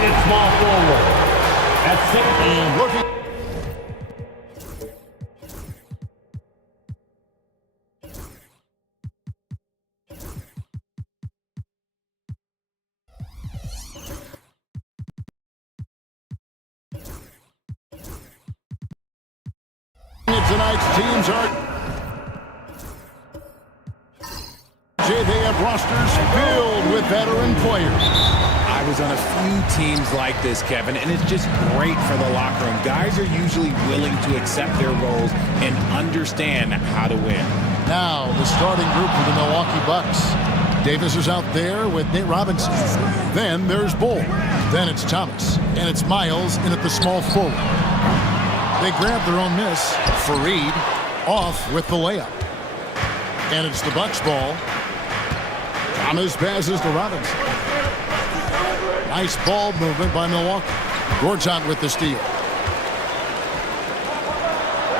designated small forward. At 6 And looking. Tonight's teams are. They have rosters filled with veteran players. I was on a few teams like this, Kevin, and it's just great for the locker room. Guys are usually willing to accept their roles and understand how to win. Now, the starting group for the Milwaukee Bucks. Davis is out there with Nate Robinson. Then there's Bull. Then it's Thomas. And it's Miles in at the small forward. They grab their own miss. Fareed off with the layup. And it's the Bucks ball. Thomas passes to Robinson. Nice ball movement by Milwaukee. Gortat with the steal.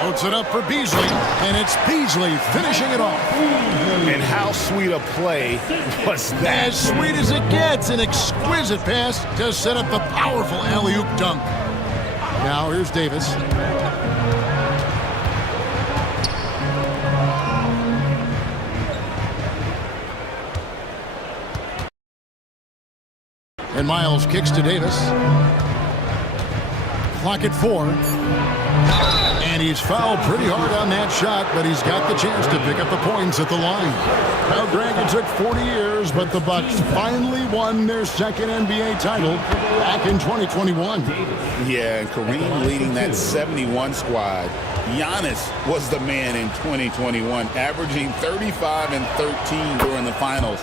Loads it up for Beasley, and it's Beasley finishing it off. And how sweet a play was that? As sweet as it gets, an exquisite pass to set up the powerful alley-oop dunk. Now here's Davis. And Miles kicks to Davis. Clock at 4. And he's fouled pretty hard on that shot, but he's got the chance to pick up the points at the line. Now, Greg, it took 40 years, but the Bucks finally won their second NBA title back in 2021. Yeah, and Kareem leading that 71 squad. Giannis was the man in 2021, averaging 35 and 13 during the finals,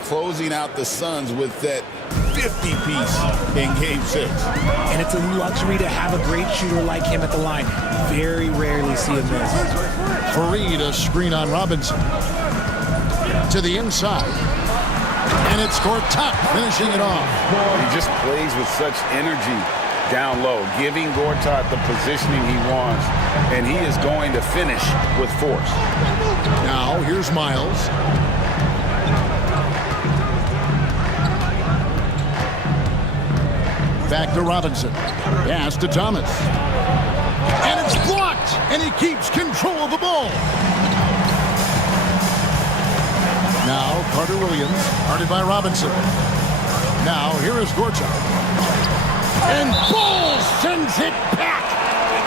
closing out the Suns with that 50-piece in Game 6. And it's a luxury to have a great shooter like him at the line. Very rarely see him miss. Fareed, a screen on Robinson. To the inside. And it's Gortat finishing it off. He just plays with such energy down low, giving Gortat the positioning he wants, and he is going to finish with force. Now, here's Miles. Back to Robinson. Pass to Thomas. And it's blocked, and he keeps control of the ball. Now, Carter Williams, guarded by Robinson. Now, here is Gortat. And Bull sends it back.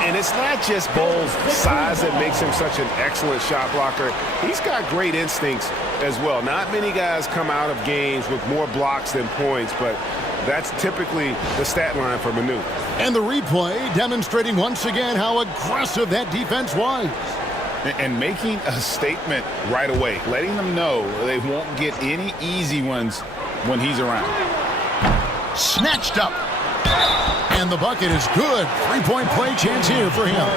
And it's not just Bull's size that makes him such an excellent shot blocker. He's got great instincts as well. Not many guys come out of games with more blocks than points, but that's typically the stat line for Manu. And the replay demonstrating once again how aggressive that defense was. And making a statement right away, letting them know they won't get any easy ones when he's around. Snatched up. And the bucket is good. Three-point play chance here for him.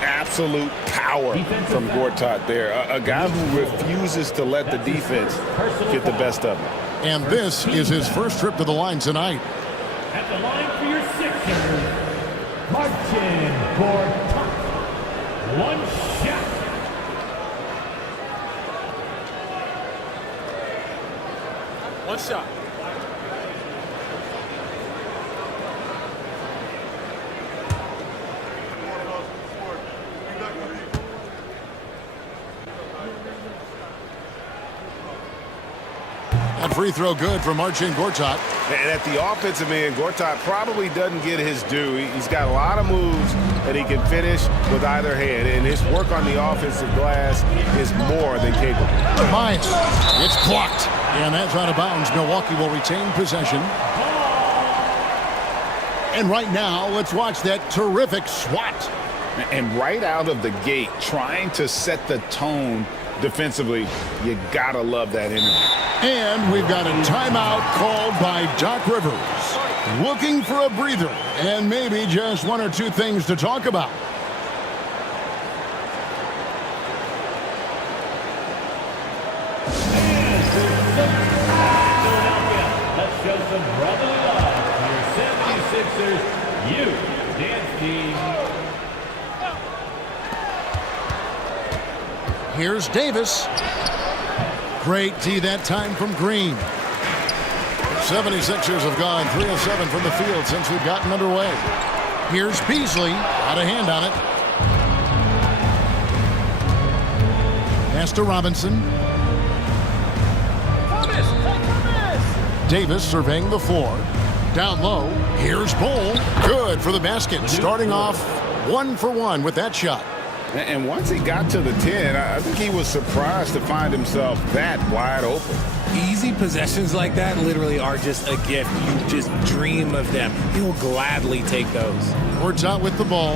Absolute power from Gortat there. A guy who refuses to let the defense get the best of him. And this is his first trip to the line tonight. At the line for your Sixers, Marcin Gortat. One shot. One shot. That free throw good for Marcin Gortat. And at the offensive end, Gortat probably doesn't get his due. He's got a lot of moves that he can finish with either hand, and his work on the offensive glass is more than capable. Miles, it's blocked. And that's out of bounds. Milwaukee will retain possession. And right now, let's watch that terrific swat. And right out of the gate, trying to set the tone defensively, you gotta love that energy. And we've got a timeout called by Doc Rivers. Looking for a breather and maybe just one or two things to talk about. Philadelphia, let's show some brotherly love to your 76ers youth dance team. Here's Davis. Great D that time from Green. 76ers have gone 3 of 7 from the field since we've gotten underway. Here's Beasley, out of hand on it. Pass to Robinson. Davis surveying the floor. Down low. Here's Bull. Good for the basket. Starting off 1 for 1 with that shot. And once he got to the 10, I think he was surprised to find himself that wide open. Easy possessions like that literally are just a gift. You just dream of them. He'll gladly take those. Ward's out with the ball.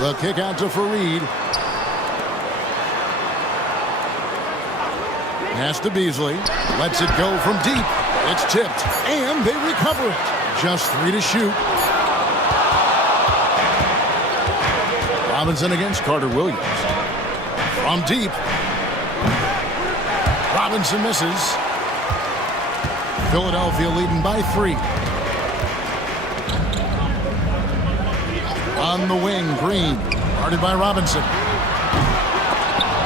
The kick out to Fareed. Pass to Beasley. Lets it go from deep. It's tipped, and they recover it. Just 3 to shoot. Robinson against Carter Williams. From deep. Robinson misses. Philadelphia leading by 3. On the wing, Green. Guarded by Robinson.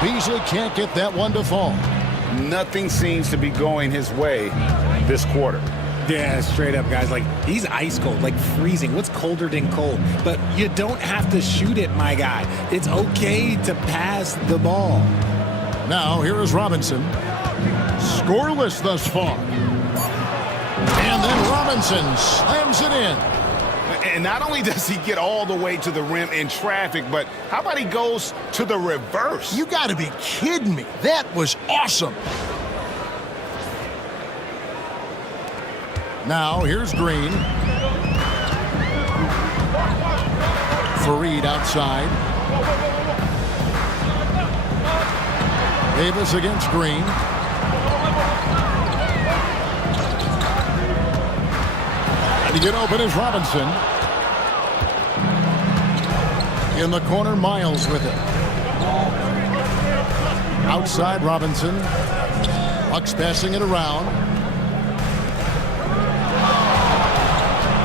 Beasley can't get that one to fall. Nothing seems to be going his way this quarter. Yeah, straight up, guys. Like, he's ice cold, like freezing. What's colder than cold? But you don't have to shoot it, my guy. It's okay to pass the ball. Now, here is Robinson. Scoreless thus far. And then Robinson slams it in. And not only does he get all the way to the rim in traffic, but how about he goes to the reverse? You got to be kidding me. That was awesome. Now, here's Green. Fareed outside. Davis against Green. And to get open is Robinson. In the corner, Miles with it. Outside, Robinson. Bucks passing it around.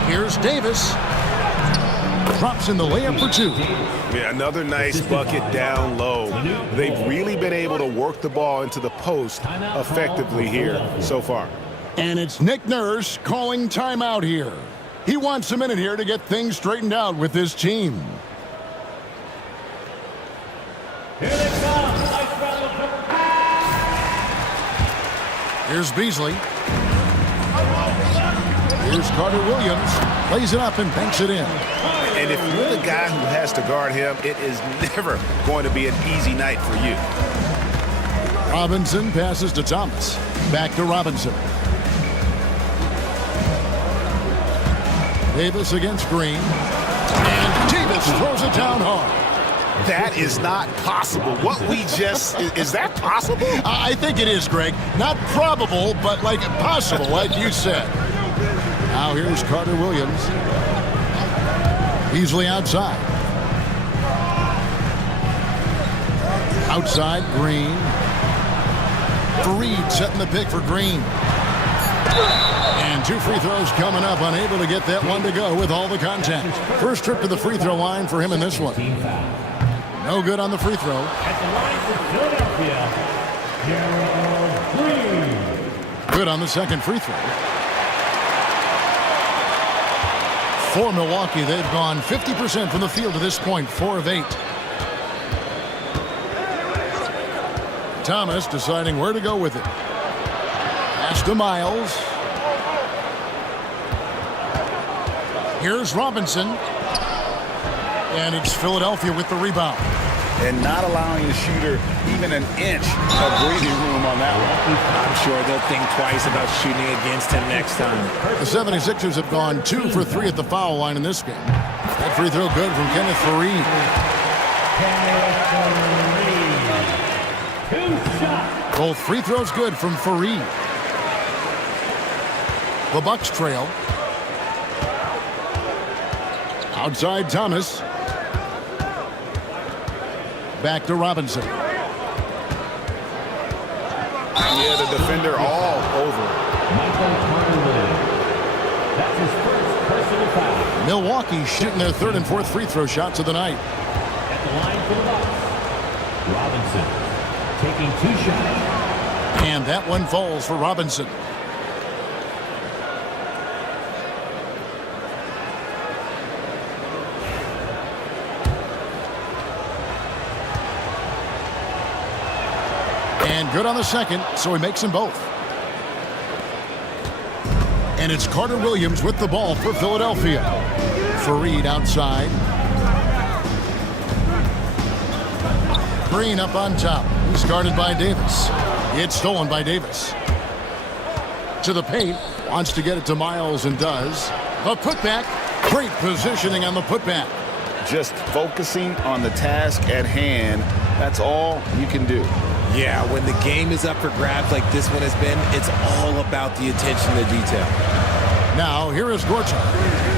Here's Davis. Drops in the layup for 2. Yeah, another nice bucket down low. They've really been able to work the ball into the post effectively here so far. And it's Nick Nurse calling timeout here. He wants a minute here to get things straightened out with his team. Here they come. Here's Beasley. Here's Carter Williams. Plays it up and banks it in. And if you're the guy who has to guard him, it is never going to be an easy night for you. Robinson passes to Thomas. Back to Robinson. Davis against Green. And Davis throws it down hard. That is not possible. What we just, is that possible? I think it is, Greg. Not probable, but like possible, like you said. Now here's Carter Williams. Beasley outside. Outside, Green. Fareed setting the pick for Green. And 2 free throws coming up, unable to get that one to go with all the contact. First trip to the free throw line for him in this one. No good on the free throw. At the line for Philadelphia, Gerald Green. Good on the second free throw. For Milwaukee, they've gone 50% from the field to this point, 4 of 8. Thomas deciding where to go with it. Pass to Miles. Here's Robinson. And it's Philadelphia with the rebound. And not allowing the shooter even an inch of breathing room on that one. I'm sure they'll think twice about shooting against him next time. The 76ers have gone 2 for 3 at the foul line in this game. That free throw good from Kenneth Fareed. Both free throws good from Fareed. The Bucks trail. Outside Thomas. Back to Robinson. Yeah, the defender all over. Michael Carter-Williams. That's his first personal foul. Milwaukee shooting their 3rd and 4th free throw shots of the night. At the line for the Bucks, Robinson taking 2 shots. And that one falls for Robinson. And good on the second, so he makes them both. And it's Carter Williams with the ball for Philadelphia. Fareed outside. Green up on top. He's guarded by Davis. It's stolen by Davis. To the paint. Wants to get it to Miles and does. A putback. Great positioning on the putback. Just focusing on the task at hand. That's all you can do. Yeah, when the game is up for grabs like this one has been, it's all about the attention to detail. Now, here is Gortat.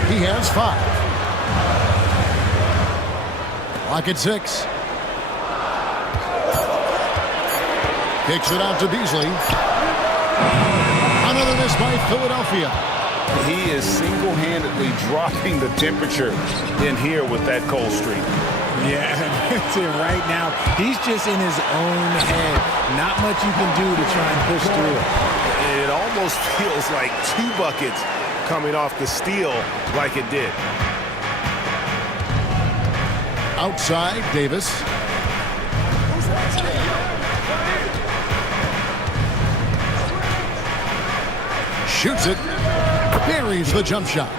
He has 5. Clock at 6. Kicks it out to Beasley. Another miss by Philadelphia. He is single-handedly dropping the temperature in here with that cold streak. Yeah, that's it right now. He's just in his own head. Not much you can do to try and push through it. It almost feels like 2 buckets coming off the steal like it did. Outside, Davis. Shoots it. Buries the jump shot.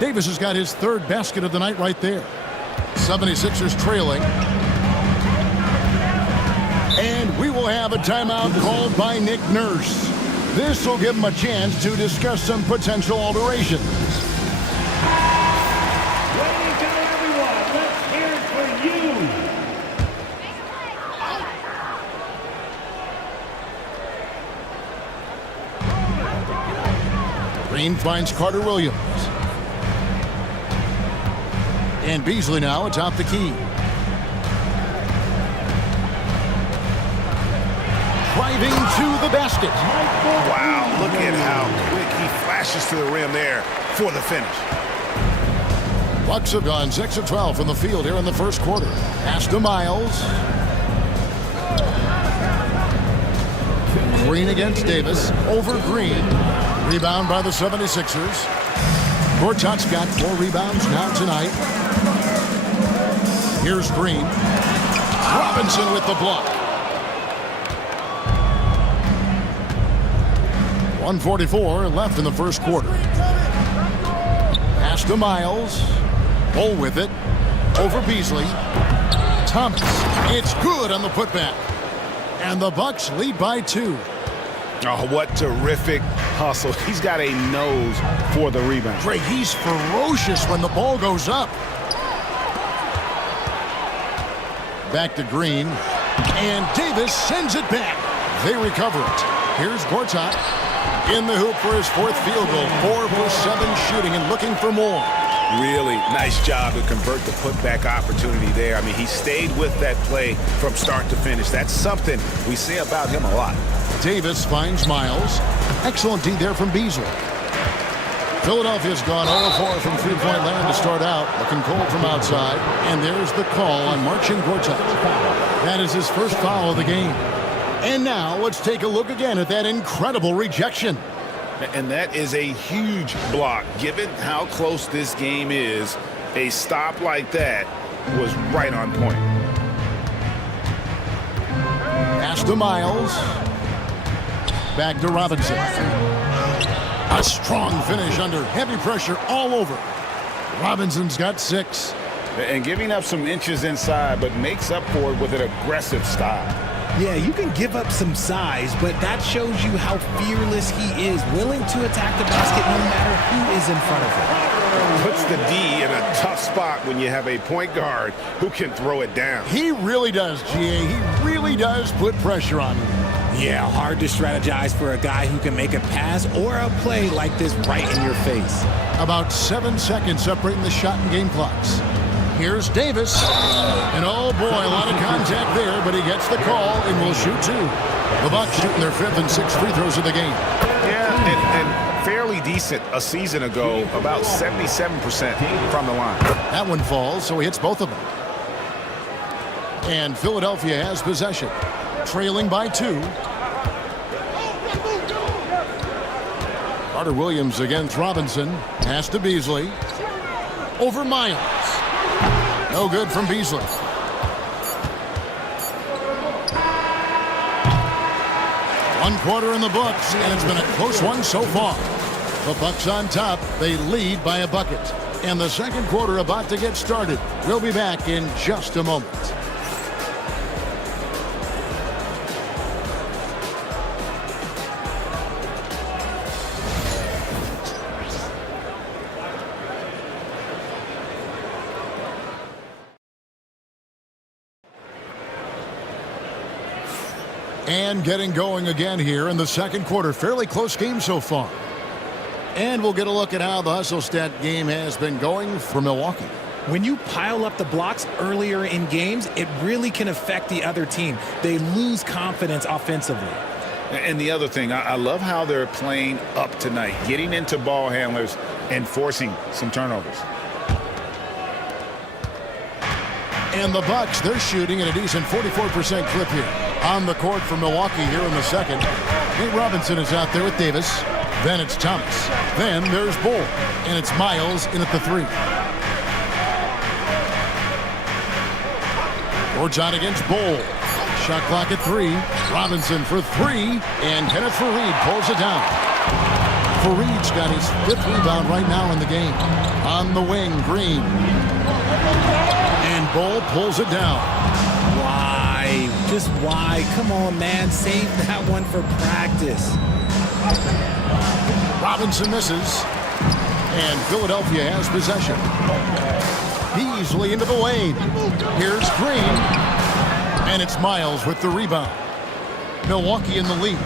Davis has got his 3rd basket of the night right there. 76ers trailing. And we will have a timeout called by Nick Nurse. This will give him a chance to discuss some potential alterations. Ready to go, everyone. Let's hear it for you. Green finds Carter Williams. And Beasley now atop the key. Driving to the basket. Wow, look at how quick he flashes to the rim there for the finish. Bucks have gone 6 of 12 from the field here in the first quarter. Pass to Miles. Green against Davis. Over Green. Rebound by the 76ers. Gortat's got 4 rebounds now tonight. Here's Green. Robinson with the block. 1:44 left in the first quarter. Pass to Miles. Bull with it. Over Beasley. Thomas. It's good on the putback. And the Bucks lead by 2. Oh, what terrific hustle. He's got a nose for the rebound. Greg, he's ferocious when the ball goes up. Back to Green. And Davis sends it back. They recover it. Here's Gortat in the hoop for his 4th field goal. 4 for 7 shooting and looking for more. Really nice job to convert the putback opportunity there. I mean, he stayed with that play from start to finish. That's something we say about him a lot. Davis finds Miles. Excellent D there from Beasley. Philadelphia's gone 0-4 from three-point land to start out. Looking cold from outside. And there's the call on Marcin Gortat. That is his first foul of the game. And now let's take a look again at that incredible rejection. And that is a huge block. Given how close this game is, a stop like that was right on point. Pass to Miles. Back to Robinson. A strong finish under heavy pressure all over. Robinson's got 6. And giving up some inches inside, but makes up for it with an aggressive style. Yeah, you can give up some size, but that shows you how fearless he is, willing to attack the basket no matter who is in front of him. Puts the D in a tough spot when you have a point guard who can throw it down. He really does, GA. He really does put pressure on him. Yeah, hard to strategize for a guy who can make a pass or a play like this right in your face. About 7 seconds separating the shot and game clocks. Here's Davis. And oh boy, a lot of contact there, but he gets the call and will shoot 2. The Bucks shooting their 5th and 6th free throws of the game. Yeah, and fairly decent a season ago, about 77% from the line. That one falls, so he hits both of them. And Philadelphia has possession, trailing by 2. Carter Williams against Robinson. Pass to Beasley. Over Miles. No good from Beasley. One quarter in the books, and it's been a close one so far. The Bucks on top. They lead by a bucket. And the second quarter about to get started. We'll be back in just a moment. And getting going again here in the second quarter. Fairly close game so far. And we'll get a look at how the hustle stat game has been going for Milwaukee. When you pile up the blocks earlier in games, it really can affect the other team. They lose confidence offensively. And the other thing, I love how they're playing up tonight, getting into ball handlers and forcing some turnovers. And the Bucks, they're shooting at a decent 44% clip here. On the court for Milwaukee here in the second. Nate Robinson is out there with Davis. Then it's Thomas. Then there's Bull. And it's Miles in at the 3. Georgetown against Bull. Shot clock at 3. Robinson for 3. And Kenneth Faried pulls it down. Faried's got his 5th rebound right now in the game. On the wing, Green. And Bull pulls it down. Why? Just why? Come on, man. Save that one for practice. Robinson misses. And Philadelphia has possession. Beasley into the lane. Here's Green. And it's Miles with the rebound. Milwaukee in the lead.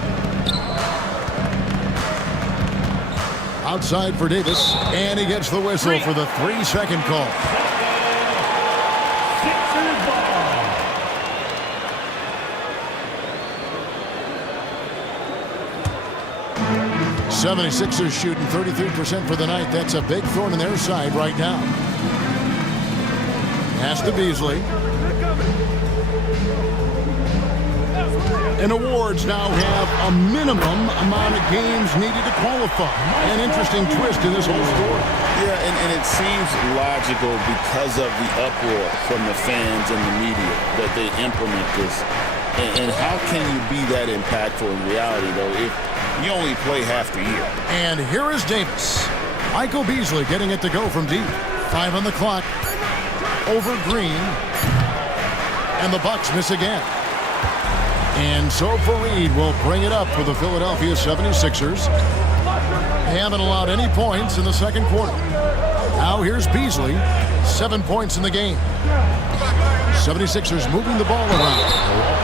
Outside for Davis. And he gets the whistle for the 3-second call. Sixers ball. 76ers shooting 33% for the night. That's a big thorn in their side right now. Pass to Beasley. And awards now have a minimum amount of games needed to qualify. An interesting twist in this whole story. Yeah, and it seems logical because of the uproar from the fans and the media that they implement this. And how can you be that impactful in reality, though, if you only play half the year? And here is Davis. Michael Beasley getting it to go from deep. 5 on the clock. Over Green. And the Bucks miss again. And so Faried will bring it up for the Philadelphia 76ers. They haven't allowed any points in the second quarter. Now here's Beasley. 7 points in the game. 76ers moving the ball around.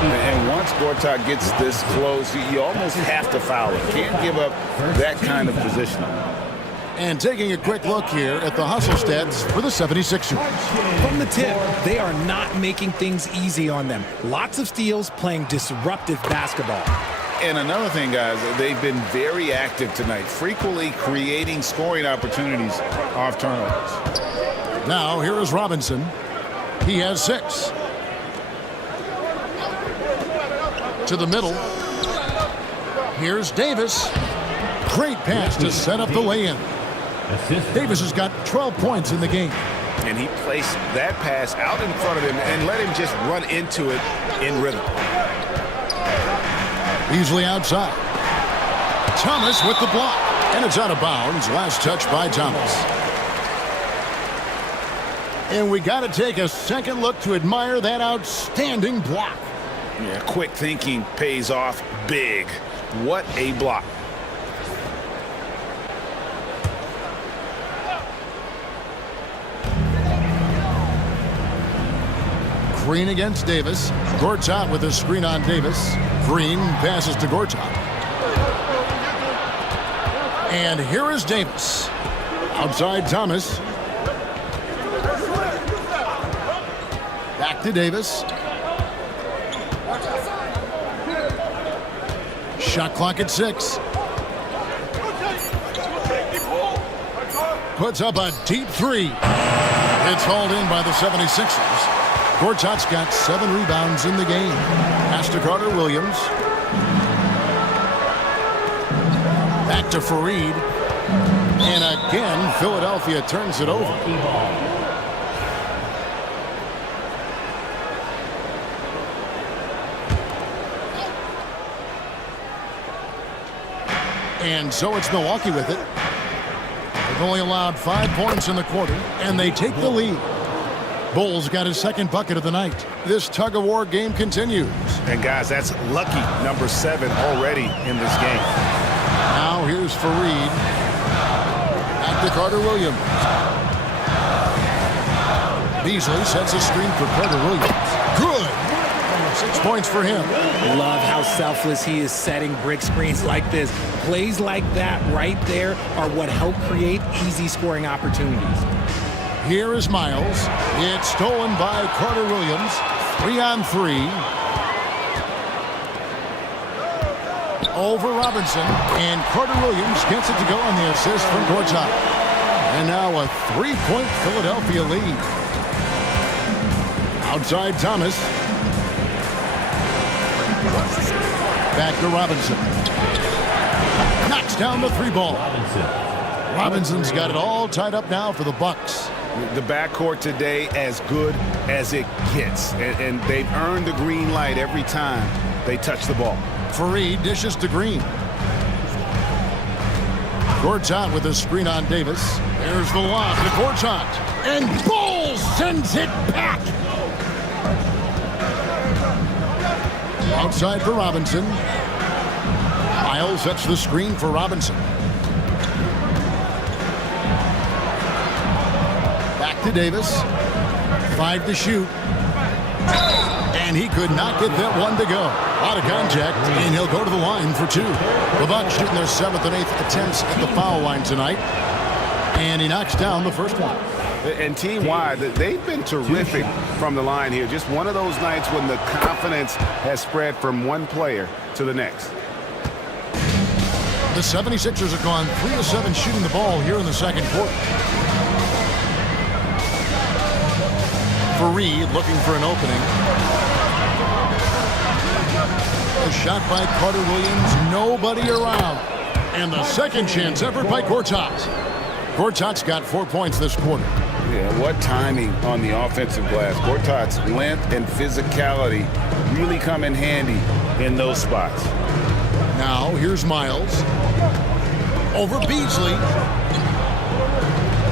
And once Gortat gets this close, you almost have to foul it. Can't give up that kind of positioning. And taking a quick look here at the hustle stats for the 76ers. From the tip, they are not making things easy on them. Lots of steals, playing disruptive basketball. And another thing, guys, they've been very active tonight, frequently creating scoring opportunities off turnovers. Now here is Robinson. He has 6. To the middle. Here's Davis. Great pass to set up the lay-in. Davis has got 12 points in the game. And he placed that pass out in front of him and let him just run into it in rhythm. Beasley outside. Thomas with the block. And it's out of bounds. Last touch by Thomas. And we got to take a second look to admire that outstanding block. Yeah, quick thinking pays off big. What a block. Green against Davis. Gortat with a screen on Davis. Green passes to Gortat. And here is Davis. Outside Thomas. Back to Davis. Shot clock at 6. Puts up a deep 3. It's hauled in by the 76ers. Gortat's got 7 rebounds in the game. Pass to Carter Williams. Back to Faried. And again, Philadelphia turns it over. Milwaukee ball. And so it's Milwaukee with it. They've only allowed 5 points in the quarter, and they take the lead. Bulls got his second bucket of the night. This tug-of-war game continues. And, guys, that's lucky number 7 already in this game. Now here's Fareed. Back to Carter Williams. Beasley sets a screen for Carter Williams. Good. 6 points for him. Love how selfless he is setting brick screens like this. Plays like that right there are what help create easy scoring opportunities. Here is Miles. It's stolen by Carter Williams. 3-on-3. Over Robinson. And Carter Williams gets it to go on the assist from Gortat. And now a 3-point Philadelphia lead. Outside Thomas. Back to Robinson. Knocks down the 3-ball. Robinson's got it all tied up now for the Bucks. The backcourt today as good as it gets. And they've earned the green light every time they touch the ball. Fareed dishes to Green. Gortat with a screen on Davis. There's the lob to Gortat. And Bowles sends it back. Outside for Robinson. Miles sets the screen for Robinson. Back to Davis. 5 to shoot. And he could not get that one to go. Out of contact, and he'll go to the line for 2. The Bucks shooting their 7th and 8th attempts at the foul line tonight. And he knocks down the first one. And team-wide, they've been terrific from the line here. Just one of those nights when the confidence has spread from one player to the next. The 76ers have gone 3 of 7 shooting the ball here in the second quarter. Fareed looking for an opening. A shot by Carter Williams, nobody around. And the second chance effort by Gortat. Gortat's got 4 points this quarter. Yeah, what timing on the offensive glass. Gortat's length and physicality really come in handy in those spots. Now, here's Miles. Over Beasley.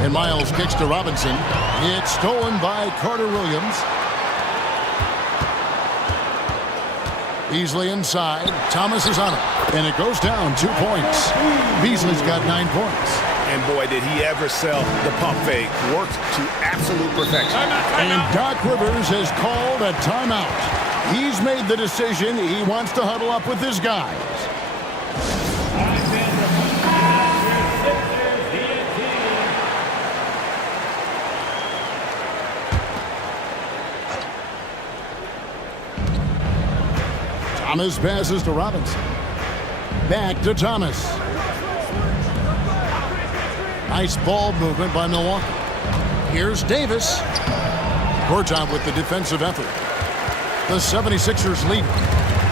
And Miles kicks to Robinson. It's stolen by Carter Williams. Beasley inside. Thomas is on it. And it goes down 2 points. Beasley's got 9 points. And boy, did he ever sell the pump fake. Worked to absolute perfection. And Doc Rivers has called a timeout. He's made the decision. He wants to huddle up with his guys. Thomas passes to Robinson. Back to Thomas. Nice ball movement by Milwaukee. Here's Davis. Gortat with the defensive effort. The 76ers lead.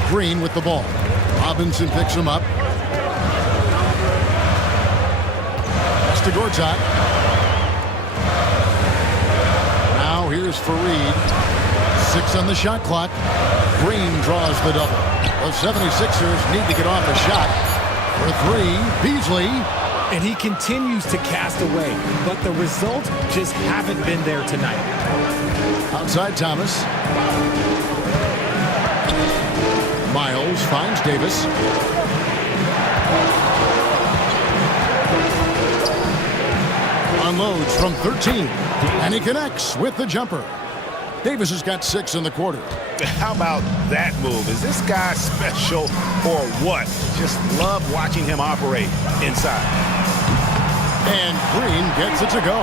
Green with the ball. Robinson picks him up. That's to Gortat. Now here's Fareed. 6 on the shot clock. Green draws the double. The 76ers need to get off a shot. For 3, Beasley. And he continues to cast away, but the results just haven't been there tonight. Outside Thomas. Miles finds Davis. Unloads from 13. And he connects with the jumper. Davis has got 6 in the quarter. How about that move? Is this guy special or what? Just love watching him operate inside. And Green gets it to go.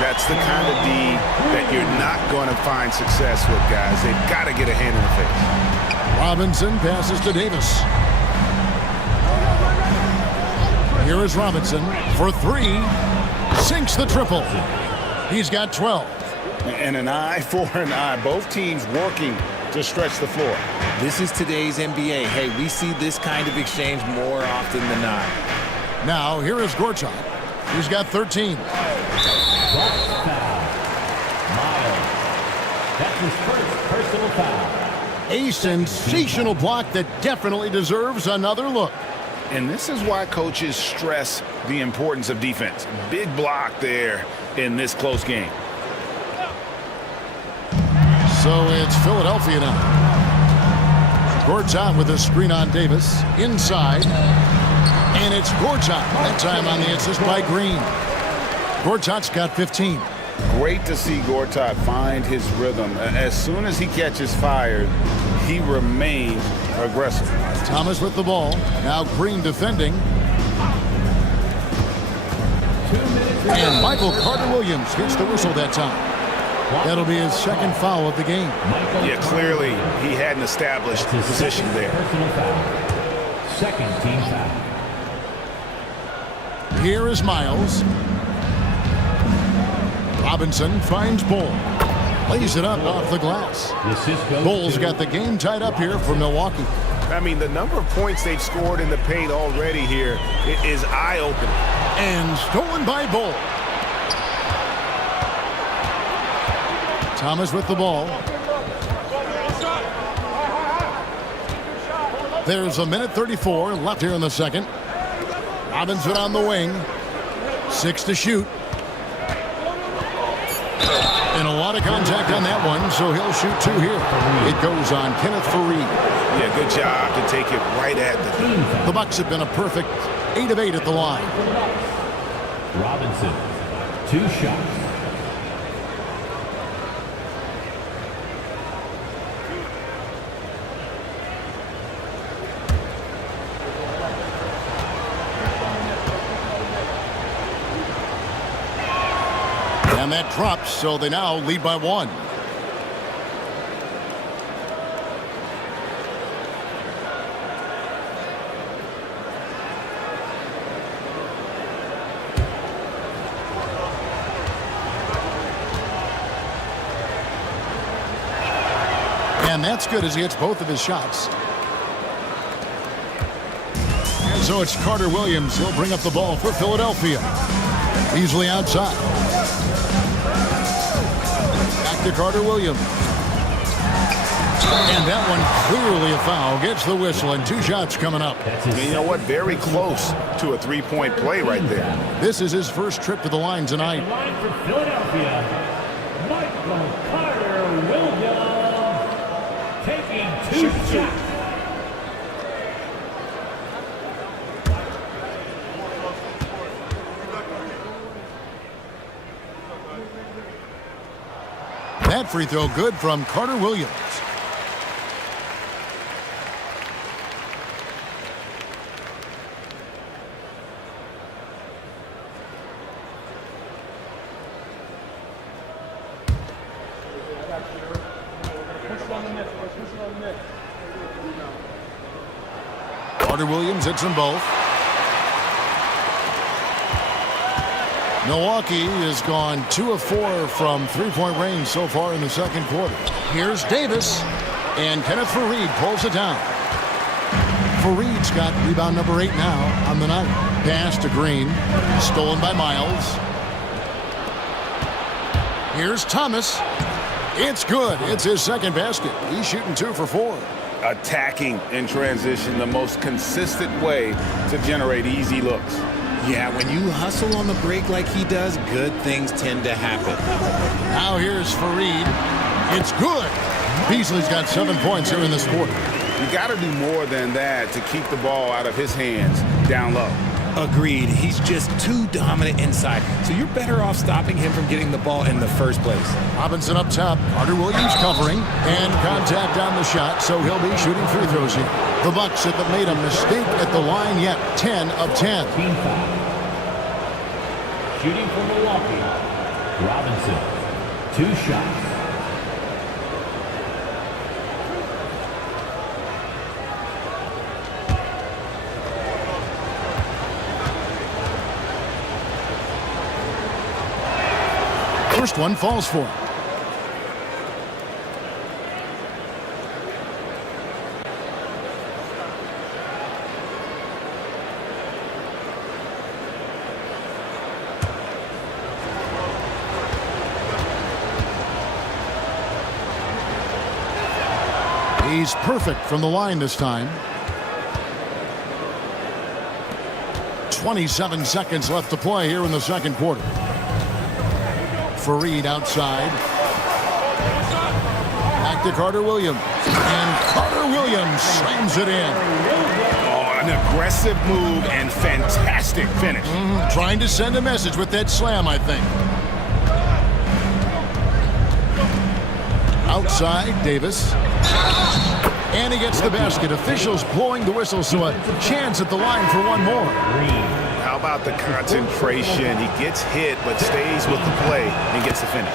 That's the kind of D that you're not going to find success with, guys. They've got to get a hand in the face. Robinson passes to Davis. Here is Robinson for 3. Sinks the triple. He's got 12. And an eye for an eye. Both teams working to stretch the floor. This is today's NBA. Hey, we see this kind of exchange more often than not. Now, here is Gortat. He's got 13. Box foul. Miles. That's his first personal foul. A sensational block that definitely deserves another look. And this is why coaches stress the importance of defense. Big block there in this close game. So it's Philadelphia now. Gortat with a screen on Davis. Inside. And it's Gortat. That time on the assist by Green. Gortat's got 15. Great to see Gortat find his rhythm. As soon as he catches fire, he remains aggressive. Thomas with the ball. Now Green defending. And Michael Carter-Williams gets the whistle that time. That'll be his second foul of the game. Yeah, clearly he hadn't established His position second there. personal foul. Second team foul. Here is Miles. Robinson finds Bull. Lays it up off the glass. The assist goes Bull's to got the game tied up here for Milwaukee. I mean, the number of points they've scored in the paint already here is eye-opening. And stolen by Bull. Thomas with the ball. There's a minute 34 left here in the second. Robinson on the wing. 6 to shoot. And a lot of contact on that one, so he'll shoot 2 here. It goes on Kenneth Faried. Yeah, good job to take it right at the The Bucks have been a perfect 8 of 8 at the line. Robinson. 2 shots. And that drops, so they now lead by 1. And that's good as he hits both of his shots. And so it's Carter-Williams. He'll bring up the ball for Philadelphia. Easily outside. Back to Carter-Williams. And that one clearly a foul. Gets the whistle and 2 shots coming up. That's his You know what? Very close to a three-point play right there. This is his first trip to the line tonight. The line for Philadelphia. Michael Carter-Williams taking 2 shots. That free throw good from Carter-Williams. Carter-Williams hits them both. Milwaukee has gone 2 of 4 from three-point range so far in the second quarter. Here's Davis, and Kenneth Faried pulls it down. Fareed's got rebound number 8 now on the night. Pass to Green, stolen by Miles. Here's Thomas. It's good. It's his second basket. He's shooting 2 for 4. Attacking in transition, the most consistent way to generate easy looks. Yeah, when you hustle on the break like he does, good things tend to happen. Now here's Faried. It's good. Beasley's got 7 points here in this quarter. You got to do more than that to keep the ball out of his hands down low. Agreed. He's just too dominant inside. So you're better off stopping him from getting the ball in the first place. Robinson up top. Carter-Williams covering. And contact on the shot, so he'll be shooting free throws here. The Bucks haven't made a mistake at the line yet. 10 of 10. Team foul. Shooting for Milwaukee. Robinson. 2 shots. First one falls for him. He's perfect from the line this time. 27 seconds left to play here in the second quarter. Faried outside. Back to Carter Williams. And Carter Williams slams it in. Oh, an aggressive move and fantastic finish. Trying to send a message with that slam, I think. Outside, Davis. And he gets the basket. Officials blowing the whistle, so a chance at the line for one more. How about the concentration? He gets hit, but stays with the play and gets the finish.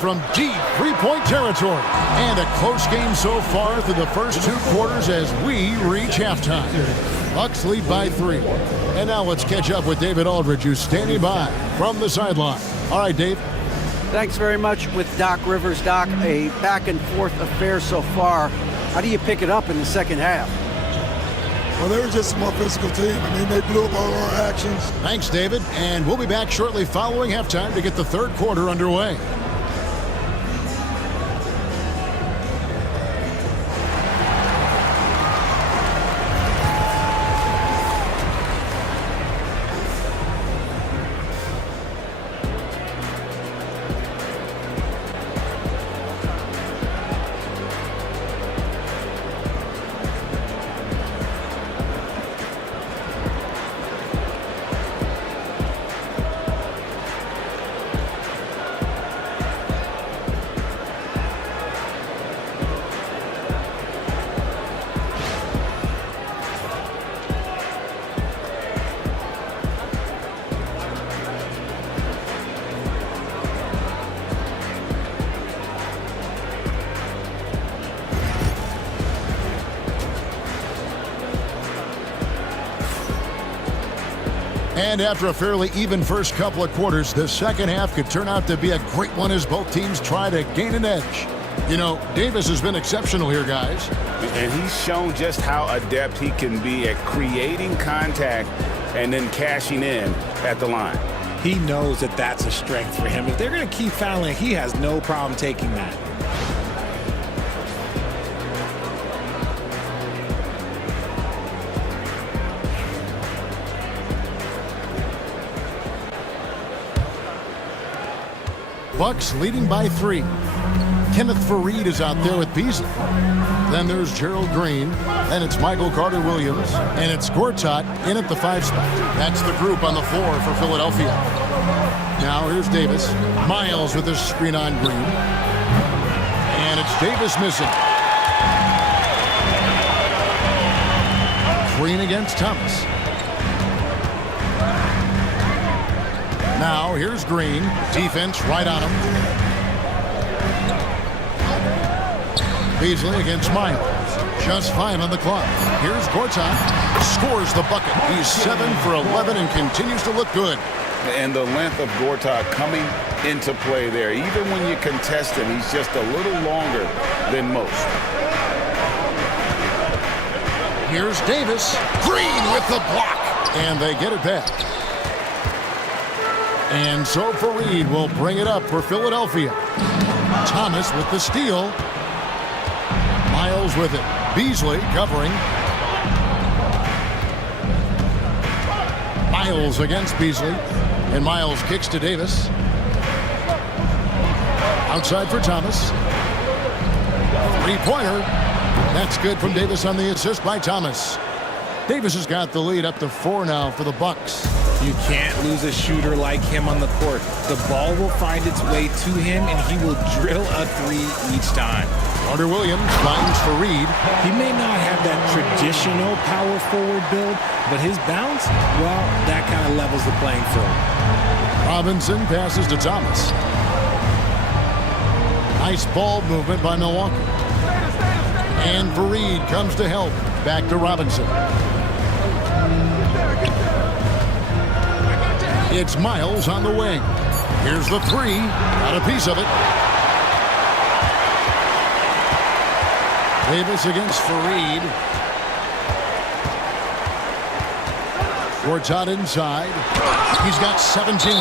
From deep three-point territory. And a close game so far through the first two quarters as we reach halftime. Bucks lead by 3. And now let's catch up with David Aldridge, who's standing by from the sideline. All right, Dave. Thanks very much with Doc Rivers. Doc, a back-and-forth affair so far. How do you pick it up in the second half? Well, they were just a more physical team. I mean, they blew up all our actions. Thanks, David. And we'll be back shortly following halftime to get the third quarter underway. And after a fairly even first couple of quarters, the second half could turn out to be a great one as both teams try to gain an edge. You know, Davis has been exceptional here, guys. And he's shown just how adept he can be at creating contact and then cashing in at the line. He knows that that's a strength for him. If they're going to keep fouling, he has no problem taking that. Bucks leading by 3. Kenneth Faried is out there with Beasley. Then there's Gerald Green. Then it's Michael Carter Williams. And it's Gortat in at the 5 spot. That's the group on the floor for Philadelphia. Now here's Davis. Miles with his screen on Green. And it's Davis missing. Green against Thomas. Now here's Green. Defense right on him. Beasley against Miles. Just 5 on the clock. Here's Gortat. Scores the bucket. He's 7 for 11 and continues to look good. And the length of Gortat coming into play there. Even when you contest him, he's just a little longer than most. Here's Davis. Green with the block. And they get it back. And so Faried will bring it up for Philadelphia. Thomas with the steal. Miles with it. Beasley covering. Miles against Beasley. And Miles kicks to Davis. Outside for Thomas. Three-pointer. That's good from Davis on the assist by Thomas. Davis has got the lead up to 4 now for the Bucks. You can't lose a shooter like him on the court. The ball will find its way to him, and he will drill a 3 each time. Carter Williams finds Faried. He may not have that traditional power forward build, but his bounce, well, that kind of levels the playing field. Robinson passes to Thomas. Nice ball movement by Milwaukee. And Faried comes to help. Back to Robinson. It's Miles on the wing. Here's the 3. Got a piece of it. Davis against Faried. Gortat inside. He's got 17.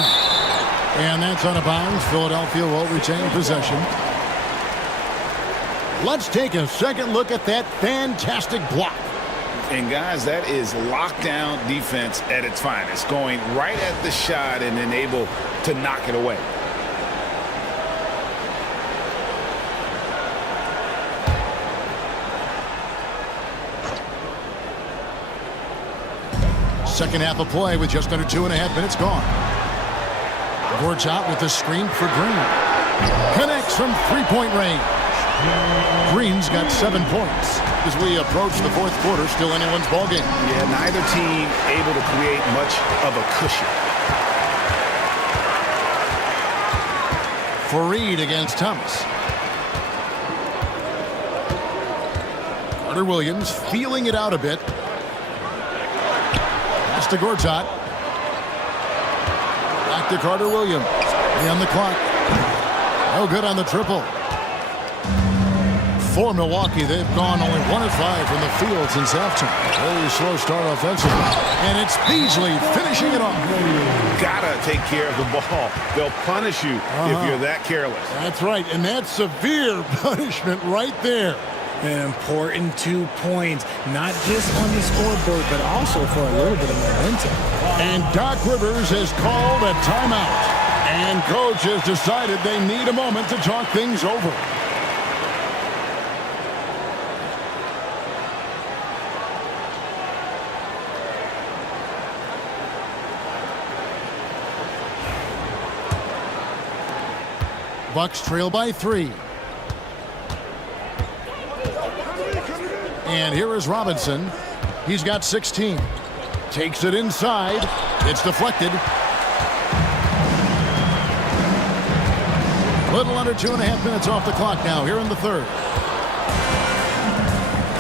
And that's out of bounds. Philadelphia will retain possession. Let's take a second look at that fantastic block. And guys, that is lockdown defense at its finest, going right at the shot and then able to knock it away. Second half of play with just under 2.5 minutes gone. Gortat with the screen for Green. Connects from three-point range. Green's got 7 points. As we approach the fourth quarter, still anyone's ballgame. Yeah, neither team able to create much of a cushion. Fareed against Thomas. Carter Williams feeling it out a bit. Pass to Gortat. Back to Carter Williams. On the clock. No good on the triple. For Milwaukee, they've gone only 1 of 5 from the field since halftime. Very slow start offensively. And it's Beasley finishing it off. Gotta take care of the ball. They'll punish you if you're that careless. That's right, and that's severe punishment right there. An important 2 points, not just on the scoreboard, but also for a little bit of momentum. And Doc Rivers has called a timeout. And coach has decided they need a moment to talk things over. Bucks trail by 3. And here is Robinson. He's got 16. Takes it inside. It's deflected. Little under 2.5 minutes off the clock now here in the third.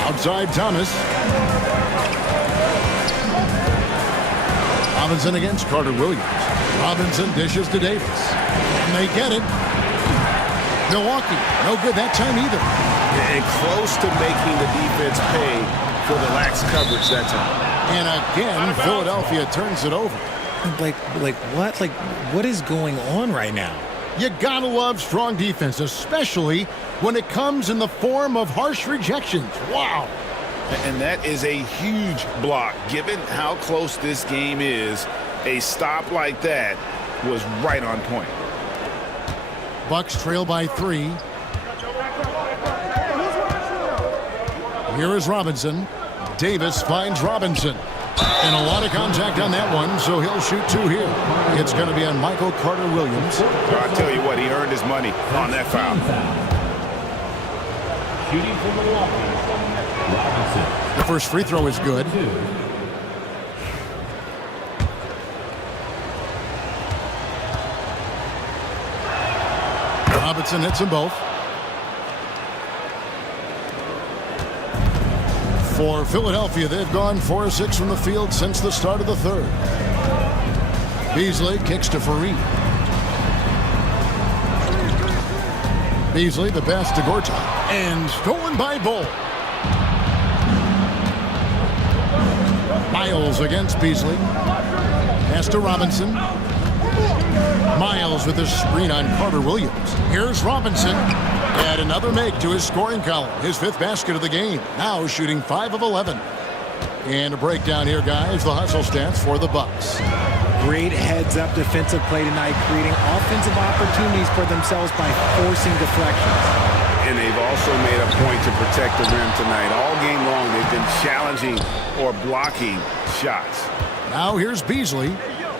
Outside Thomas. Robinson against Carter Williams. Robinson dishes to Davis. And they get it. Milwaukee, no good that time either. And close to making the defense pay for the lax coverage that time. And again, Philadelphia turns it over. What is going on right now? You gotta love strong defense, especially when it comes in the form of harsh rejections. Wow. And that is a huge block. Given how close this game is, a stop like that was right on point. Bucks trail by 3. Here is Robinson. Davis finds Robinson. And a lot of contact on that one, so he'll shoot 2 here. It's going to be on Michael Carter Williams. I'll tell you what, he earned his money on that foul. Shooting for Milwaukee, Robinson. The first free throw is good. Robinson hits them both. For Philadelphia, they've gone 4 of 6 from the field since the start of the third. Beasley kicks to Fareed. Beasley, the pass to Gortat. And stolen by Bull. Miles against Beasley. Pass to Robinson. Miles with a screen on Carter Williams. Here's Robinson. Add another make to his scoring column. His 5th basket of the game. Now shooting 5 of 11. And a breakdown here, guys. The hustle stats for the Bucks. Great heads-up defensive play tonight, creating offensive opportunities for themselves by forcing deflections. And they've also made a point to protect the rim tonight. All game long, they've been challenging or blocking shots. Now here's Beasley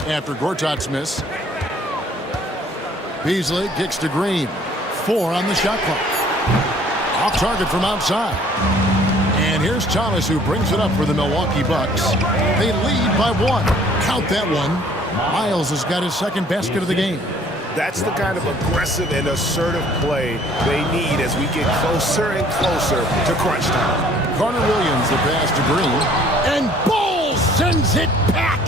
after Gortat's miss. Beasley kicks to Green. 4 on the shot clock. Off target from outside. And here's Thomas, who brings it up for the Milwaukee Bucks. They lead by 1. Count that one. Miles has got his 2nd basket of the game. That's the kind of aggressive and assertive play they need as we get closer and closer to crunch time. Carter Williams, the pass to Green. And Bull sends it back.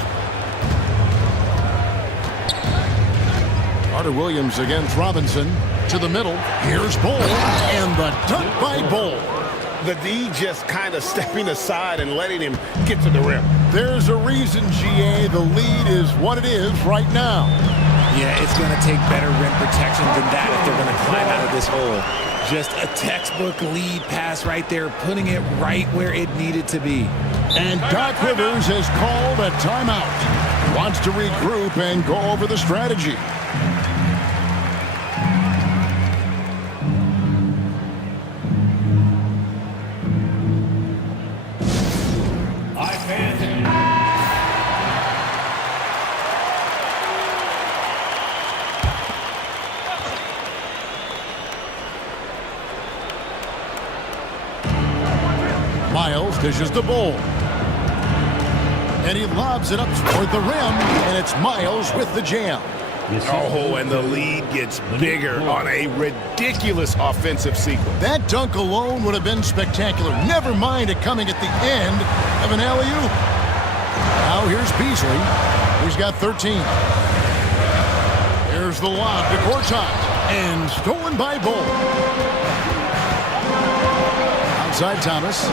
Carter Williams against Robinson. To the middle. Here's Bull. And the dunk by Bull. The D just kind of stepping aside and letting him get to the rim. There's a reason, GA, the lead is what it is right now. Yeah, it's going to take better rim protection than that if they're going to climb out of this hole. Just a textbook lead pass right there, putting it right where it needed to be. And Doc Rivers has called a timeout. Wants to regroup and go over the strategy. Miles dishes the ball. And he lobs it up toward the rim, and it's Miles with the jam. Oh, and the lead gets bigger on a ridiculous offensive sequence. That dunk alone would have been spectacular. Never mind it coming at the end of an alley-oop. Now here's Beasley. He's got 13. Here's the lob to Gortat, and stolen by Bull. Outside Thomas.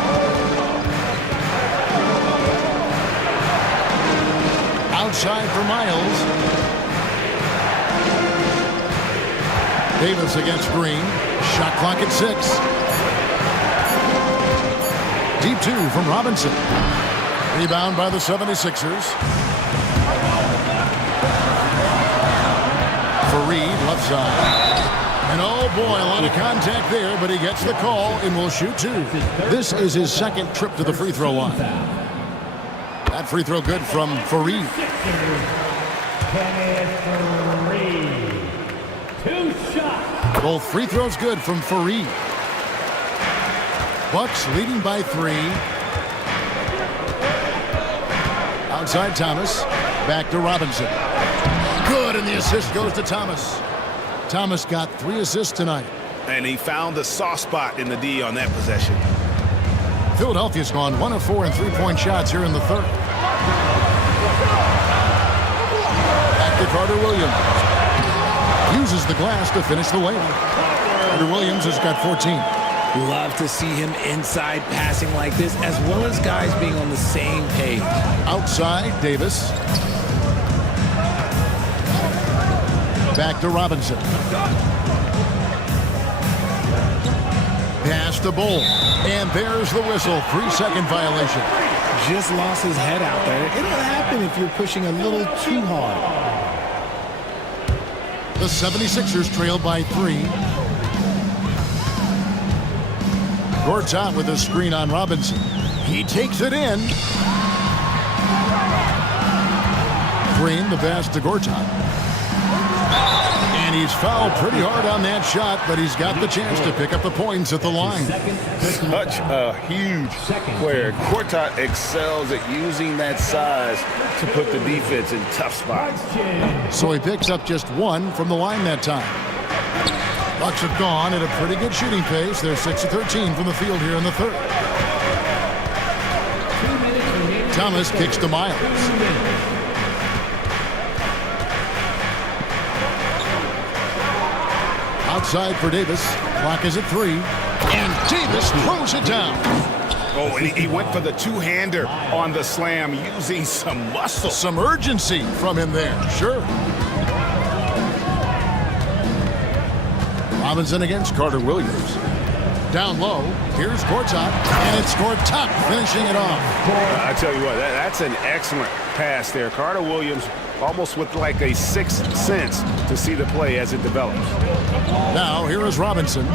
Outside for Miles. Davis against Green. Shot clock at 6. Deep 2 from Robinson. Rebound by the 76ers. Fareed left side. And oh boy, a lot of contact there, but he gets the call and will shoot 2. This is his second trip to the free throw line. That free throw good from Fareed. Both free throws good from Fareed. Bucks leading by 3. Outside Thomas. Back to Robinson. Good, and the assist goes to Thomas. Thomas got 3 assists tonight. And he found the soft spot in the D on that possession. Philadelphia's gone 1 of 4 in three-point shots here in the third. Back to Carter Williams. Uses the glass to finish the layup. Carter Williams has got 14. Love to see him inside passing like this, as well as guys being on the same page. Outside, Davis. Back to Robinson. Pass to Bull. And there's the whistle. 3-second violation. Just lost his head out there. It'll happen if you're pushing a little too hard. The 76ers trail by 3. Gortat with a screen on Robinson. He takes it in. Green, the pass to Gortat. And he's fouled pretty hard on that shot, but he's got the chance to pick up the points at the line. Such a huge player. Gortat excels at using that size to put the defense in tough spots. So he picks up just 1 from the line that time. Bucks have gone at a pretty good shooting pace. They're 6 of 13 from the field here in the third. Thomas kicks to Miles. Outside for Davis. Clock is at 3. And Davis throws it down. Oh, and he went for the two-hander on the slam, using some muscle. Some urgency from him there, sure. Robinson against Carter Williams. Down low, here's Gortat, and it's Gortat finishing it off. I tell you what, that's an excellent pass there. Carter Williams almost with like a sixth sense to see the play as it develops. Now, here is Robinson.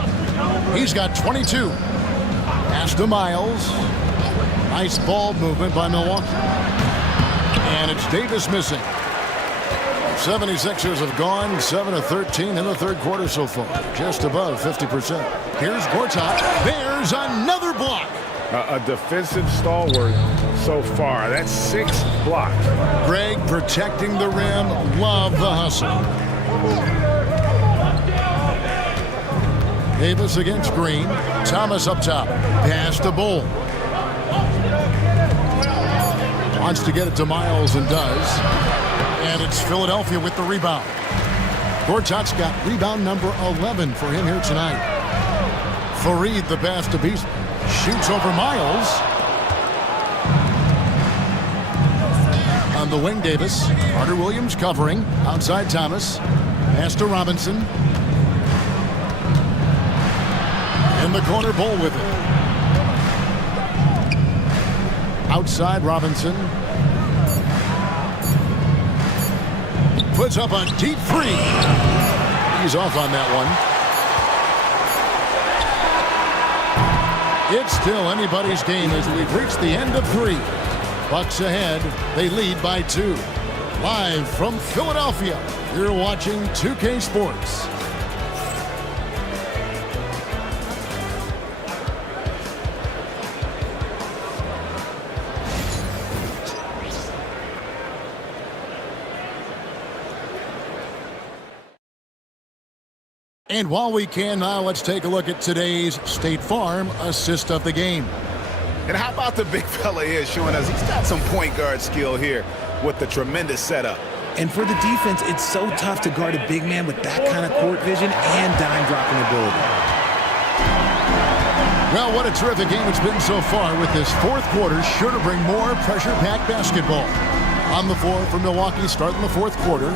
He's got 22. Pass to Miles. Nice ball movement by Milwaukee. And it's Davis missing. 76ers have gone 7 of 13 in the third quarter so far. Just above 50%. Here's Gortat. There's another block. A defensive stalwart so far. That's 6 blocks. Greg protecting the rim. Love the hustle. Davis against Green. Thomas up top. Pass to Bull. Wants to get it to Miles and does. And it's Philadelphia with the rebound. Gortat's got rebound number 11 for him here tonight. Fareed the pass to Beasley. Shoots over Miles. A On the wing, Davis. Carter Williams covering. Outside Thomas. Pass to Robinson. In the corner, Bull with it. Outside Robinson. Puts up a deep three. He's off on that one. It's still anybody's game as we've reached the end of 3. Bucks ahead. They lead by 2. Live from Philadelphia, you're watching 2K Sports. And while we can now, let's take a look at today's State Farm assist of the game. And how about the big fella here showing us he's got some point guard skill here with the tremendous setup. And for the defense, it's so tough to guard a big man with that kind of court vision and dime dropping ability. Well, what a terrific game it's been so far, with this fourth quarter sure to bring more pressure-packed basketball. On the floor for Milwaukee starting the fourth quarter,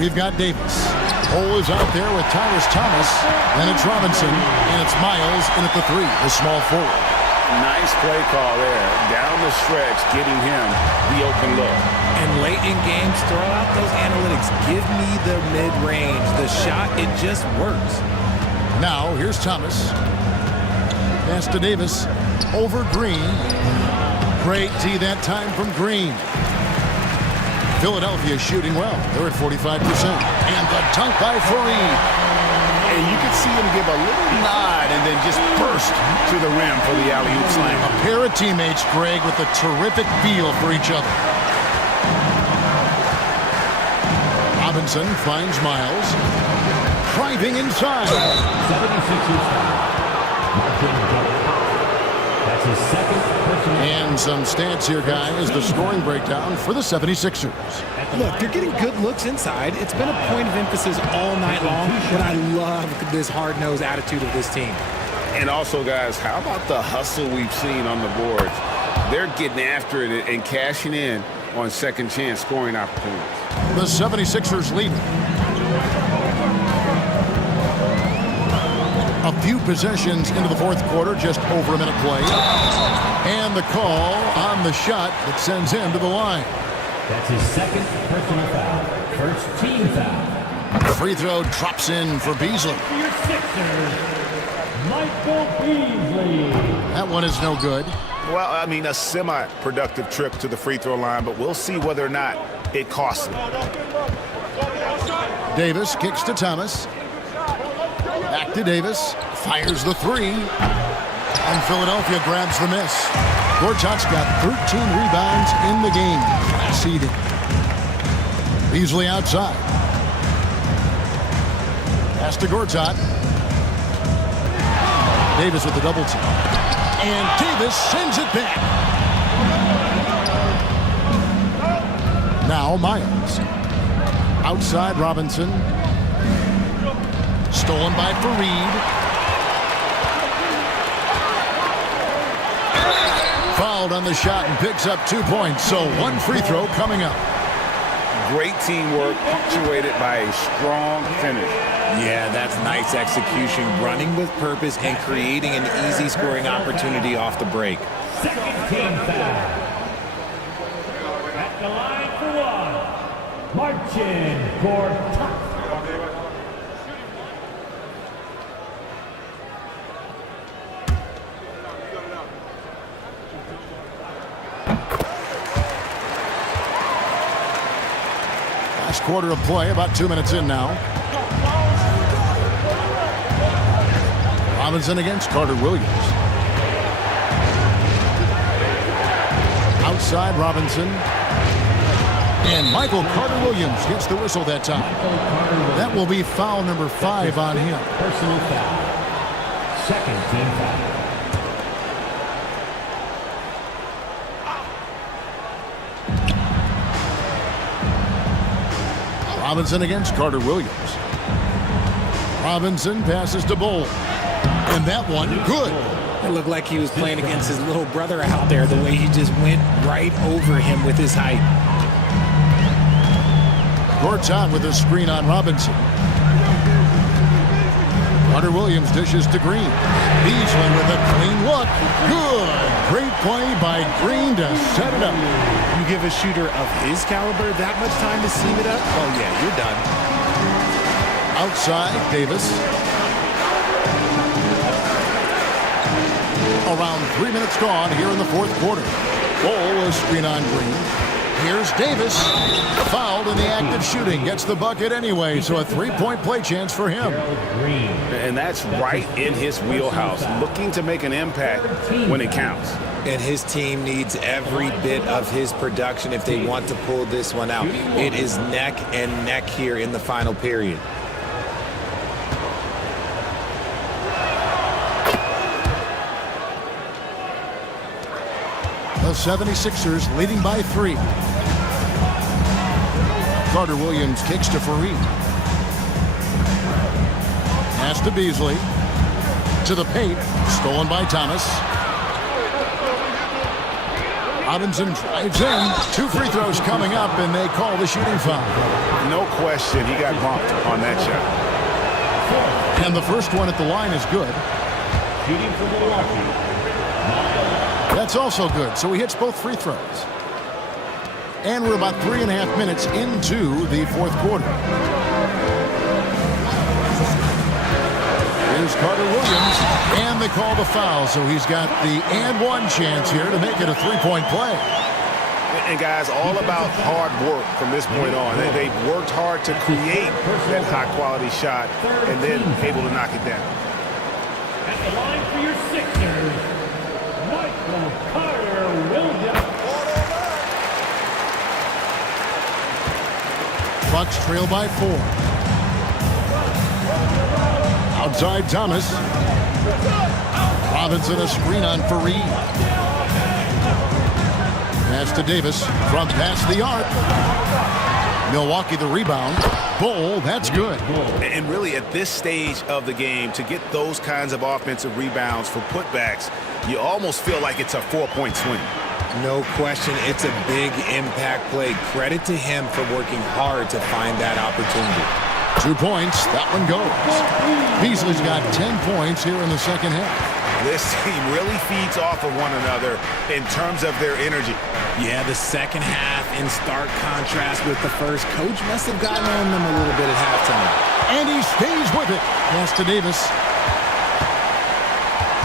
we've got Davis. Cole is out there with Tyrus Thomas. Then it's Robinson, and it's Miles in at the 3, the small forward. Nice play call there. Down the stretch, getting him the open look. And late in games, throw out those analytics. Give me the mid-range. The shot, it just works. Now, here's Thomas. Pass to Davis. Over Green. Great D that time from Green. Philadelphia shooting well. They're at 45%. And the dunk by Fareed. And you can see him give a little nod and then just burst to the rim for the alley-oop slam. A pair of teammates, Greg, with a terrific feel for each other. Robinson finds Miles. Driving inside. 76ers foul. Martin Garrett. That's his second personal. And some stats here, guys. The scoring breakdown for the 76ers. Look, they're getting good looks inside. It's been a point of emphasis all night long, but I love this hard-nosed attitude of this team. And also, guys, how about the hustle we've seen on the boards? They're getting after it and cashing in on second chance scoring opportunities. The 76ers lead. A few possessions into the fourth quarter, just over a minute play. And the call on the shot that sends him to the line. That's his second personal foul. First team foul. The free throw drops in for Beasley. For your Sixers, Michael Beasley. That one is no good. Well, I mean, a semi-productive trip to the free throw line, but we'll see whether or not it costs him. Davis kicks to Thomas. Back to Davis. Fires the 3. And Philadelphia grabs the miss. Gortat's got 13 rebounds in the game. Class eating. Beasley outside. Pass to Gortat. Davis with the double team. And Davis sends it back. Now Miles. Outside Robinson. Stolen by Fareed. Fouled on the shot and picks up 2 points. So one free throw coming up. Great teamwork punctuated by a strong finish. Yeah, that's nice execution, running with purpose and creating an easy scoring opportunity off the break. Second team foul. At the line for 1, Marcin Gortat. Last quarter of play, about 2 minutes in now. Robinson against Carter Williams. Outside Robinson. And Michael Carter Williams gets the whistle that time. That will be foul number 5 on him. Personal foul. Second team foul. Robinson against Carter Williams. Robinson passes to Bull. And that one, good. It looked like he was playing against his little brother out there, the way he just went right over him with his height. Gortat with a screen on Robinson. Carter Williams dishes to Green. Beasley with a clean look. Good. Great play by Green to set it up. You give a shooter of his caliber that much time to seam it up? Oh, yeah, you're done. Outside, Davis. Around 3 minutes gone here in the fourth quarter. Bol a screen on Green. Here's Davis. Fouled in the act of shooting. Gets the bucket anyway, so a three-point play chance for him. And that's right in his wheelhouse, looking to make an impact when it counts. And his team needs every bit of his production if they want to pull this one out. It is neck and neck here in the final period. The 76ers leading by 3. Carter Williams kicks to Fareed. Pass to Beasley. To the paint. Stolen by Thomas. Robinson drives in. 2 free throws coming up, and they call the shooting foul. No question, he got bumped on that shot. And the first one at the line is good. Shooting for Milwaukee. That's also good, so he hits both free throws. And we're about 3.5 minutes into the fourth quarter. Here's Carter Williams, and they call the foul, so he's got the and one chance here to make it a three-point play. And guys, all about hard work from this point on. They worked hard to create that high-quality shot and then able to knock it down. At the line for your Sixers, Michael Carter Williams. Bucks trail by 4. Outside Thomas. Robinson a screen on Fareed. Pass to Davis from past the arc. Milwaukee the rebound. Bol, that's good. And really at this stage of the game, to get those kinds of offensive rebounds for putbacks, you almost feel like it's a 4-point swing. No question, it's a big impact play. Credit to him for working hard to find that opportunity. 2 points, that one goes. Beasley's got 10 points here in the second half. This team really feeds off of one another in terms of their energy. Yeah, the second half in stark contrast with the first. Coach must have gotten on them a little bit at halftime. And he stays with it. Pass to Davis.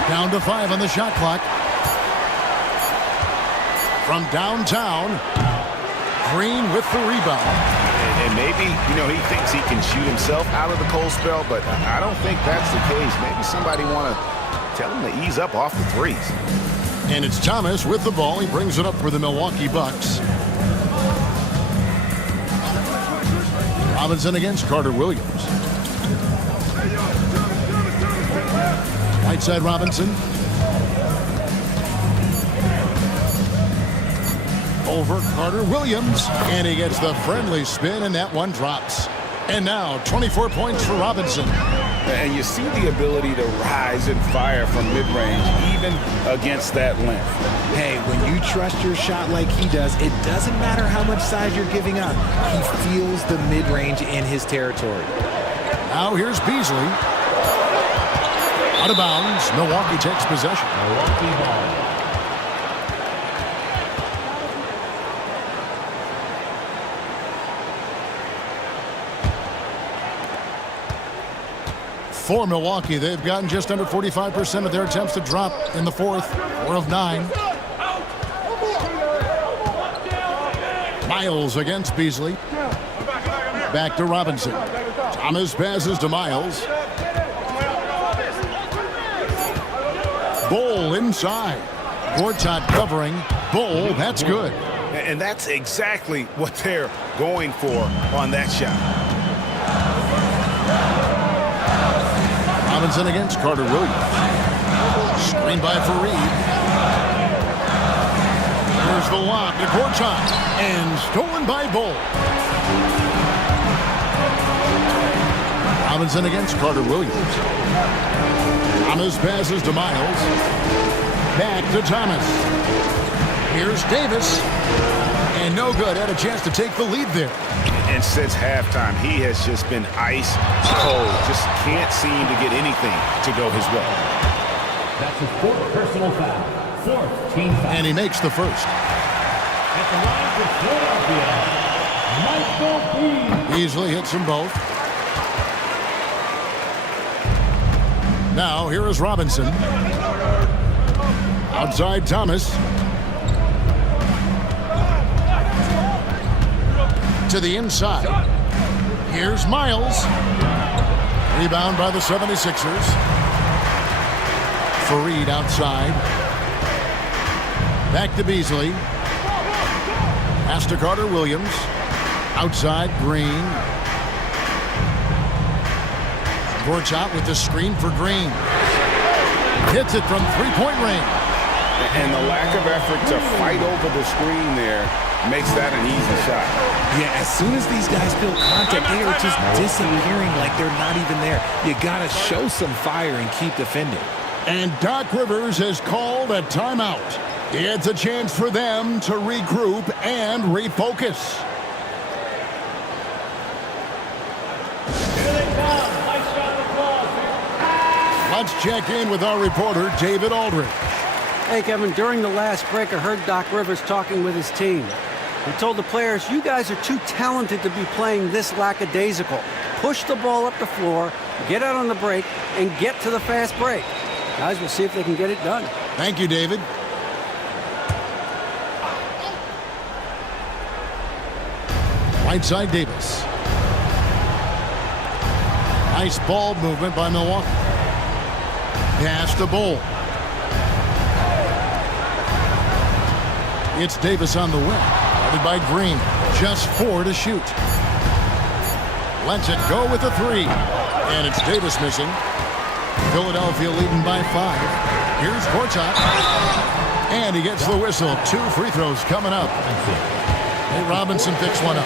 Down to 5 on the shot clock. From downtown, Green with the rebound. And maybe, he thinks he can shoot himself out of the cold spell, but I don't think that's the case. Maybe somebody want to tell him to ease up off the threes. And it's Thomas with the ball. He brings it up for the Milwaukee Bucks. Robinson against Carter Williams. Right side Robinson. Over Carter Williams, and he gets the friendly spin, and that one drops. And now 24 points for Robinson. And you see the ability to rise and fire from mid-range, even against that length. Hey, when you trust your shot like he does, it doesn't matter how much size you're giving up. He feels the mid-range in his territory. Now here's Beasley. Out of bounds. Milwaukee takes possession. Milwaukee ball. For Milwaukee, they've gotten just under 45% of their attempts to drop in the fourth. 4 of 9. Miles against Beasley. Back to Robinson. Thomas passes to Miles. Bol inside. Gortat covering. Bol, that's good. And that's exactly what they're going for on that shot. Robinson against Carter Williams. Screen by Fareed. Here's the lob to Gortat. And stolen by Bol. Robinson against Carter Williams. Thomas passes to Miles. Back to Thomas. Here's Davis. And no good. Had a chance to take the lead there. And since halftime, he has just been ice cold. Just can't seem to get anything to go his way. That's his fourth personal foul. Fourth team foul. And he makes the first. At the line for Philadelphia, Michael Beasley. Beasley hits them both. Now, here is Robinson. Outside Thomas. To the inside. Here's Miles. Rebound by the 76ers. Fareed outside. Back to Beasley. Pass to Carter-Williams. Outside Green. Gortat with the screen for Green. Hits it from three-point range. And the lack of effort to fight over the screen there makes that an easy shot. Yeah, as soon as these guys feel contact, they are just disappearing like they're not even there. You got to show some fire and keep defending. And Doc Rivers has called a timeout. It's a chance for them to regroup and refocus. Here they come. Nice round of applause. Let's check in with our reporter, David Aldridge. Hey, Kevin, during the last break, I heard Doc Rivers talking with his team. He told the players, you guys are too talented to be playing this lackadaisical. Push the ball up the floor, get out on the break, and get to the fast break. Guys, we'll see if they can get it done. Thank you, David. Right side, Davis. Nice ball movement by Milwaukee. Pass to Bull. It's Davis on the wing. Guarded by Green. Just 4 to shoot. Lets it go with the 3. And it's Davis missing. Philadelphia leading by 5. Here's Gortat. And he gets the whistle. 2 free throws coming up. Nate Robinson picks one up.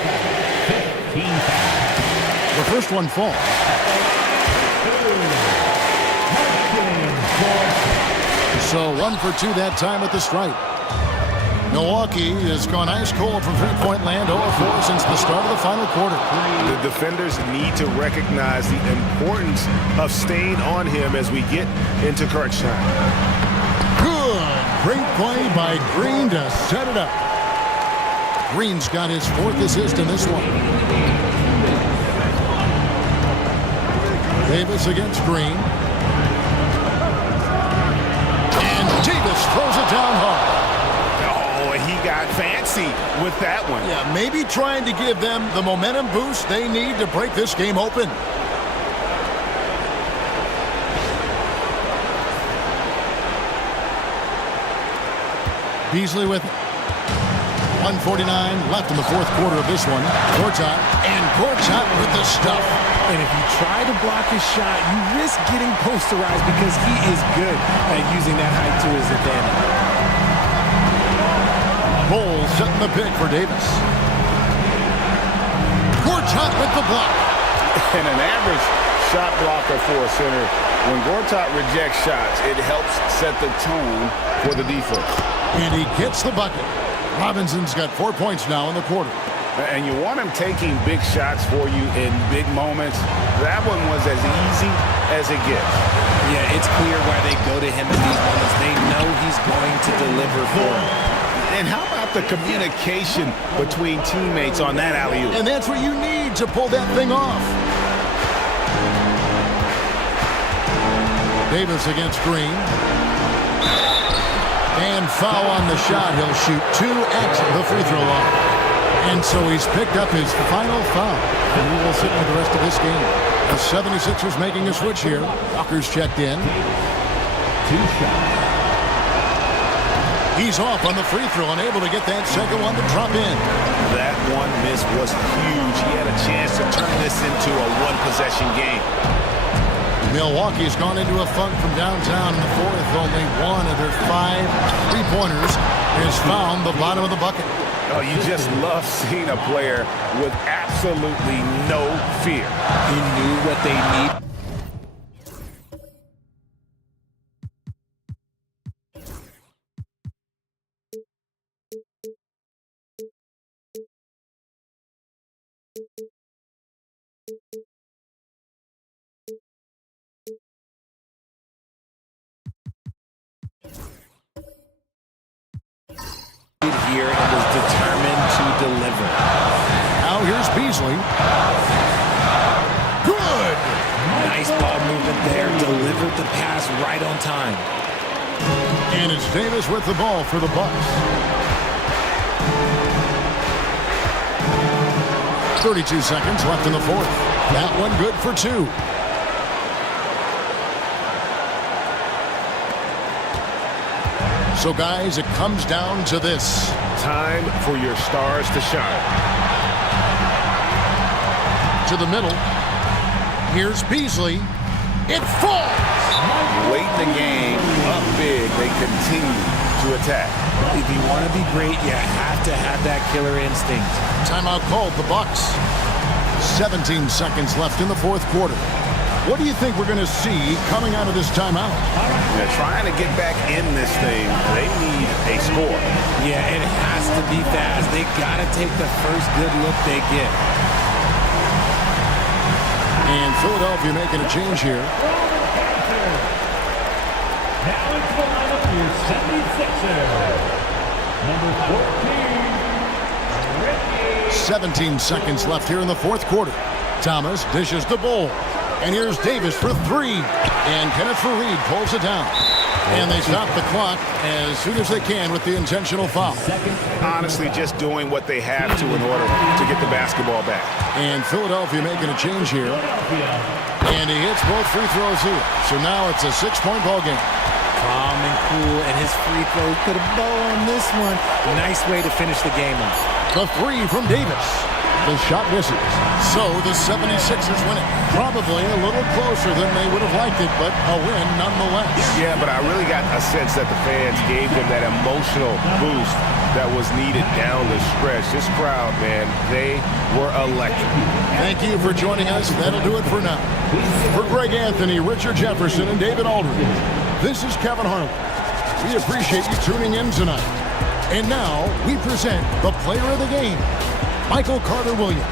The first one falls. So 1 for 2 that time at the stripe. Milwaukee has gone ice cold from three-point land, 0-4 since the start of the final quarter. The defenders need to recognize the importance of staying on him as we get into crunch time. Good. Great play by Green to set it up. Green's got his 4th assist in this one. Davis against Green. And Davis throws it down hard. He got fancy with that one. Yeah, maybe trying to give them the momentum boost they need to break this game open. Beasley with 1:49 left in the 4th quarter of this one. Gortat, and Gortat with the stuff. And if you try to block his shot, you risk getting posterized because he is good at using that height to his advantage. Bull setting the pick for Davis. Gortat with the block. And an average shot blocker for a center, when Gortat rejects shots, it helps set the tone for the defense. And he gets the bucket. Robinson's got 4 points now in the quarter. And you want him taking big shots for you in big moments. That one was as easy as it gets. Yeah, it's clear why they go to him in these moments. They know he's going to deliver for them. And how about the communication between teammates on that alley-oop? And that's what you need to pull that thing off. Davis against Green. And foul on the shot. He'll shoot 2 at the free throw line. And so he's picked up his final foul. And he will sit for the rest of this game. The 76ers making a switch here. Walker's checked in. 2 shots. He's off on the free throw, unable to get that second one to drop in. That one miss was huge. He had a chance to turn this into a one-possession game. Milwaukee's gone into a funk from downtown in the 4th. Only 1 of their 5 three-pointers has found the bottom of the bucket. Oh, you just love seeing a player with absolutely no fear. He knew what they need. Here and was determined to deliver. Now here's Beasley. Good! Nice ball movement there. Delivered the pass right on time. And it's Davis with the ball for the Bucks. 32 seconds left in the fourth. That one good for 2. So, guys, it comes down to this. Time for your stars to shine. To the middle. Here's Beasley. It falls! Late in the game, up big, they continue to attack. If you want to be great, you have to have that killer instinct. Timeout called, the Bucks. 17 seconds left in the fourth quarter. What do you think we're going to see coming out of this timeout? They're trying to get back in this thing. They need a score. Yeah, it has to be fast. They got to take the first good look they get. And Philadelphia making a change here. Now into the lineup for your 76ers. Number 14, Ricky. 17 seconds left here in the fourth quarter. Thomas dishes the ball. And here's Davis for 3. And Kenneth Faried pulls it down. And they stop the clock as soon as they can with the intentional foul. Honestly, just doing what they have to in order to get the basketball back. And Philadelphia making a change here. And he hits both free throws here. So now it's a 6-point ball game. Calm and cool, and his free throw put a bow on this one. Nice way to finish the game off. The 3 from Davis. The shot misses. So the 76ers win it. Probably a little closer than they would have liked it, but a win nonetheless. Yeah, but I really got a sense that the fans gave them that emotional boost that was needed down the stretch. This crowd, man, they were electric. Thank you for joining us. That'll do it for now. For Greg Anthony, Richard Jefferson, and David Aldridge, this is Kevin Harlan. We appreciate you tuning in tonight. And now we present the player of the game, Michael Carter Williams.